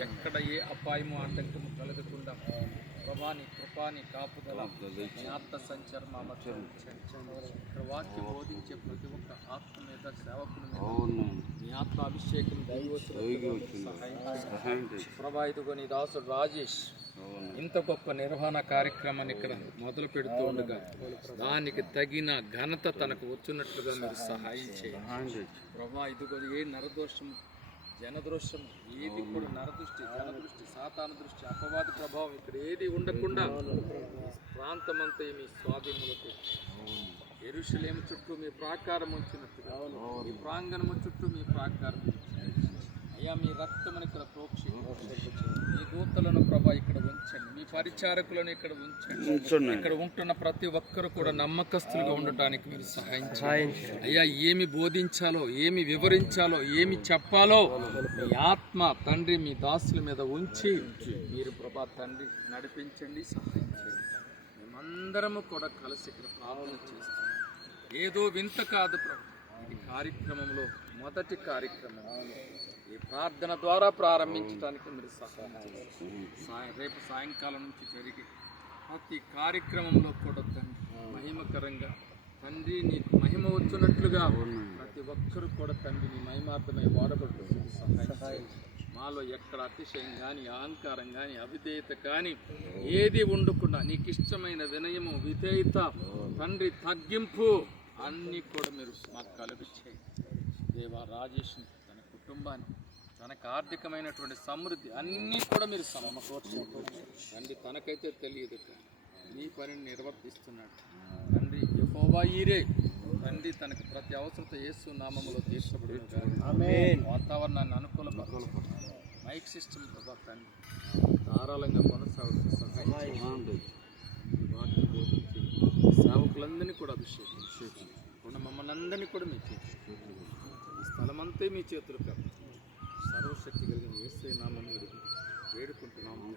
ఎక్కడ ఏ అపాయము ఆటంకము కలగకుండా ప్రభాని కృపాని కాపుదల నీ ఆత్మ సంచారం మా మధ్య ఇక్కడ వాక్యం బోధించే ప్రతి ఒక్క ఆత్మ మీద సేవకుని మీద నీ ఆత్మ అభిషేకం సహాయం ప్రభా. ఇదిగో నీ దాసుడు రాజేష్ ఇంత గొప్ప నిర్వహణ కార్యక్రమాన్ని ఇక్కడ మొదలు పెడుతూ ఉండగా దానికి తగిన ఘనత తనకు వచ్చినట్లుగా మీరు సహాయం చేయండి ప్రభా. ఇదిగో ఏ నరదోషం జనదృశ్యం ఏది కూడా నరదృష్టి జనదృష్టి సాతాను దృష్టి అపవాది ప్రభావం ఇక్కడ ఏది ఉండకుండా ప్రాంతమంతా మీ స్వాధీనములకు యెరూషలేము చుట్టూ మీ ప్రాకారం ఉంచినట్టుగా మీ ప్రాంగణము చుట్టూ మీ ప్రాకారం అయ్యా మీ రక్తమును ఇక్కడ ప్రోక్షి మీ దూతలను ప్రభా ఇక్కడ ఉంచండి మీ పరిచారకులను ఇక్కడ ఉంచండి ఇక్కడ ఉంటున్న ప్రతి ఒక్కరు కూడా నమ్మకస్తులుగా ఉండటానికి మీరు సహాయం చేయండి అయ్యా. ఏమి బోధించాలో ఏమి వివరించాలో ఏమి చెప్పాలో మీ ఆత్మ తండ్రి మీ దాసుల మీద ఉంచి మీరు ప్రభా తండ్రి నడిపించండి సహాయం చేయండి. మేమందరము కూడా కలిసి ఇక్కడ ప్రార్థన చేస్తున్నాం. ఏదో వింత కాదు ప్రభు, ఈ కార్యక్రమంలో మొదటి కార్యక్రమం ఈ ప్రార్థన ద్వారా ప్రారంభించడానికి మీరు సహాయం రేపు సాయంకాలం నుంచి జరిగే ప్రతి కార్యక్రమంలో కూడా తండ్రి మహిమకరంగా తండ్రి నీకు మహిమ వచ్చినట్లుగా ప్రతి ఒక్కరు కూడా తండ్రి నీ మహిమార్థమై వాడబడుతుంది సహాయం. మాలో ఎక్కడ అతిశయం కానీ అహంకారం కానీ అవిధేయత కానీ ఏది ఉండకుండా నీకు ఇష్టమైన వినయము విధేయత తండ్రి తగ్గింపు అన్నీ కూడా మీరు మాకు కలుగు చేయండి దేవా. రాజేష్ని తన కుటుంబాన్ని తనకు ఆర్థికమైనటువంటి సమృద్ధి అన్నీ కూడా మీరు తండ్రి తనకైతే తెలియదు నీ పనిని నిర్వర్తిస్తున్నాడు తండ్రి. యెహోవా ఈరే తండ్రి తనకు ప్రతి అవసరత యేసు నామములో తీర్చబడి వాతావరణాన్ని అనుకూలపరచాలి. మైక్ సిస్టమ్ ప్రభా తండ్రి ధారాళంగా కొనసాగుతుంది సహాయం. వాటిని బోధించి సేవకులందరినీ కూడా అభిషేకం మమ్మల్ని అందరినీ కూడా మీ చేతులు ఈ స్థలమంతా మీ చేతులు సర్వశక్తి కలిగిన యేసు నామములో వేడుకుంటున్నాము.